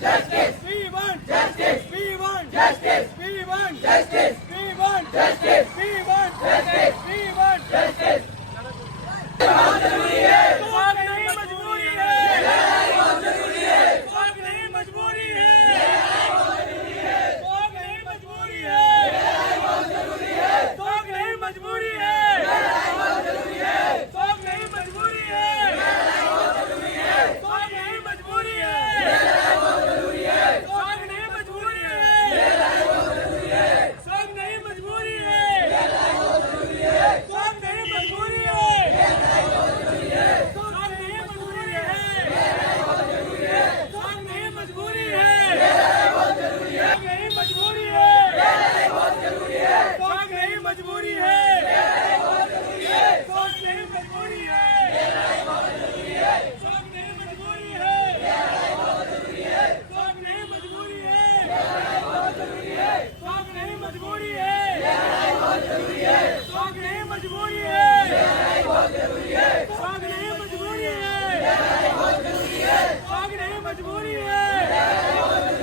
justice. We want justice. We want justice. We want justice. We want justice. We want justice. We want justice. बहुत जरूरी है, बहुत नहीं मजबूरी है, बहुत जरूरी है, बहुत नहीं मजबूरी है, बहुत जरूरी है, बहुत नहीं मजबूरी है, बहुत जरूरी है, बहुत नहीं मजबूरी है, बहुत जरूरी है, बहुत नहीं मजबूरी है, बहुत जरूरी है, बहुत नहीं मजबूरी है, बहुत जरूरी है, बहुत नहीं मजबूरी है, बहुत जरूरी है, सब नहीं मजबूरी है, बहुत जरूरी है, सब नहीं मजबूरी है, मजबूरी है, बहुत जरूरी है, बहुत नहीं मजबूरी है, बहुत जरूरी है, सब नहीं मजबूरी है, बहुत जरूरी है, सब नहीं मजबूरी है, बहुत जरूरी है, सब नहीं मजबूरी है, बहुत जरूरी है, सब नहीं मजबूरी है, बहुत जरूरी है, सब नहीं मजबूरी है, बहुत जरूरी है, सब नहीं मजबूरी है, बहुत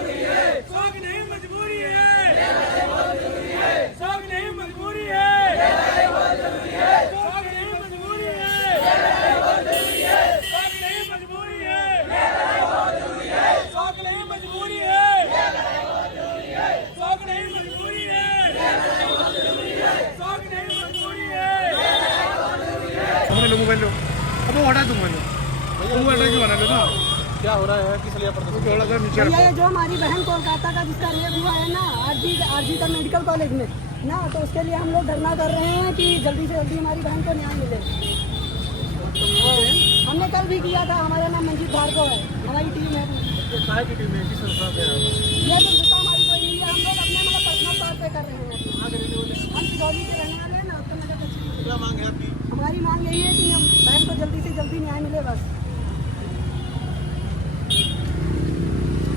जरूरी है, सब नहीं मजबूरी है, बहुत जरूरी है, सब नहीं मजबूरी है, बहुत जरूरी है, सब नहीं मजबूरी है, बहुत जरूरी है, सब नहीं मजबूरी है, बहुत जरूरी है, सब नहीं मजबूरी है, बहुत जरूरी है, सब नहीं मजबूरी है, बहुत जरूरी है, सब नहीं मजबूरी है, बहुत जरूरी है। हमने लोगों को अब वो हटा दूंगा वो हटा क्यों बना लो ना क्या हो रहा है किस लिए ये जो हमारी बहन कोलकाता का जिसका रेप हुआ है ना आरजी का मेडिकल कॉलेज में ना, तो उसके लिए हम लोग धरना कर रहे हैं कि जल्दी से जल्दी हमारी बहन को न्याय मिले। हमने कल भी किया था। हमारा नाम मंजीत भार्गव है, हमारी टीम है। ये की टीम है, किस संस्था पे है? ये तो गुस्सा हमारी कोई नहीं है, हम लोग अपने मतलब पर्सनल तौर पे कर रहे हैं। हम सिगौली के रहने वाले हैं ना, आपको मदद अच्छी। क्या मांग है आपकी? हमारी मांग यही है कि हम बहन को जल्दी से जल्दी न्याय मिले बस।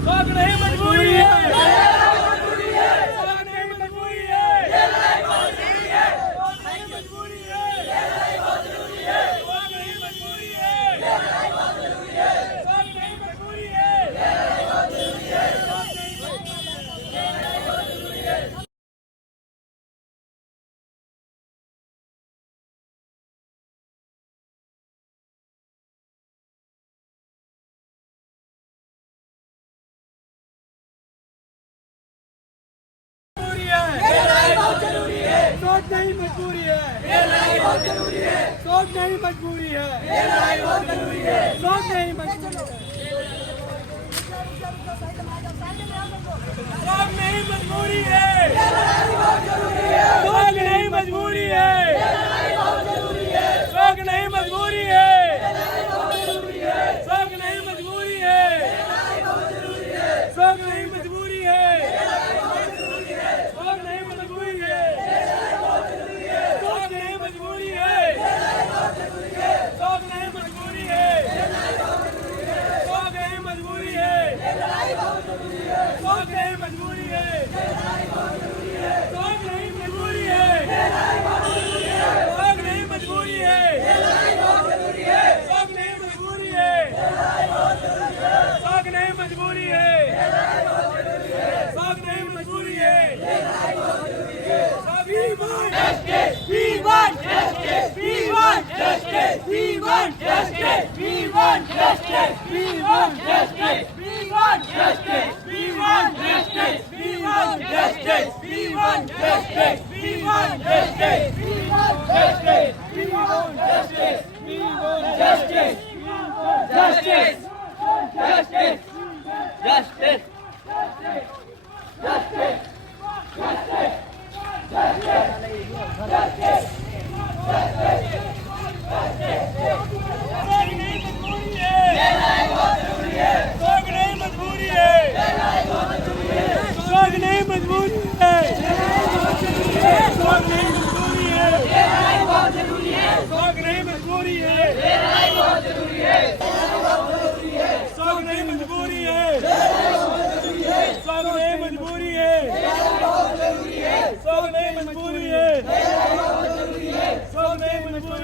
सब नहीं मजबूरी है, सोच नहीं मजबूरी है, बहुत जरूरी है, सोच नहीं मजबूरी है, बहुत जरूरी है, सोच नहीं मजबूरी है, सोच नहीं मजबूरी है, बहुत जरूरी है, सोच नहीं मजबूरी है, बहुत जरूरी है, सोच नहीं मजबूरी है, बहुत जरूरी है, सोच नहीं मजबूरी है, बहुत जरूरी है, सोच नहीं मजबूरी है, सोच नहीं मजबूरी है, सोच नहीं मजबूरी है, सोच नहीं मजबूरी है, सोच नहीं मजबूरी है, सोच नहीं मजबूरी है, सोच नहीं मजबूरी है, सोच नहीं मजबूरी है, सोच नहीं मजबूरी है, सोच नहीं मजबूरी है, सोच नहीं मजबूरी है, We want justice. We want justice. We want justice. We want justice. We want justice. We want justice. We want justice. We want justice. We want justice. We want justice. We want justice. We want justice. We want justice. Justice. Justice. Justice. Justice. Justice. मजबूरी है, सब नहीं मजबूरी है, सब नहीं मजबूरी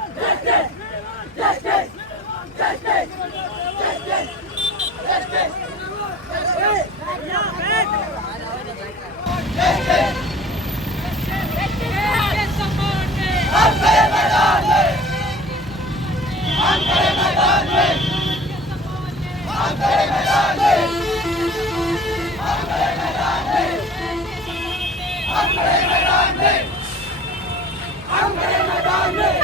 हम खड़े मैदान में